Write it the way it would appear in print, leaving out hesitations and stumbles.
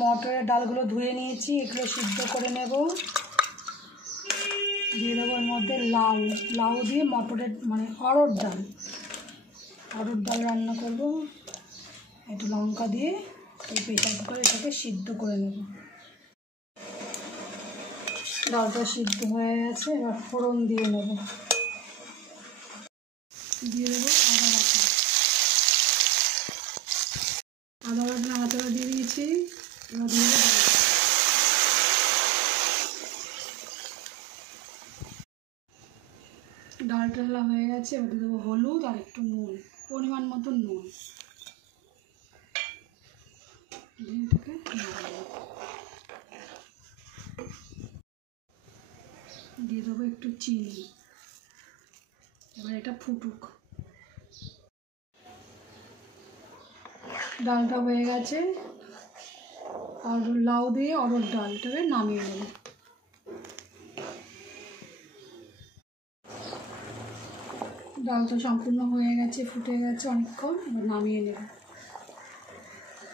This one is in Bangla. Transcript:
মটরের ডালগুলো ধুয়ে নিয়েছি, এগুলো সিদ্ধ করে নেব। দিয়ে দেবো এর মধ্যে লাউ দিয়ে মটরের মানে অড়হর ডাল রান্না করব। একটু লঙ্কা দিয়ে এই প্রেসার কুকারে এটাকে সিদ্ধ করে নেব। ডালটা সিদ্ধ হয়ে গেছে, এবার ফোড়ন দিয়ে নেব। দিয়ে দেবো আদা বাটা দিয়ে দিয়েছি। এবার দিয়ে দেবো ডালটা হয়ে গেছে। এবার দিয়ে দেবো হলুদ আর একটু নুন, পরিমাণ মতো নুন দিয়ে এটাকে দিয়ে দেবো একটু চিনি। এবার এটা ফুটুক। ডালটা হয়ে গেছে, আর লাউ দিয়ে অড়হর ডালটাকে নামিয়ে নেব। ডালটা সম্পূর্ণ হয়ে গেছে, ফুটে গেছে অনেকক্ষণ, এবার নামিয়ে নেব।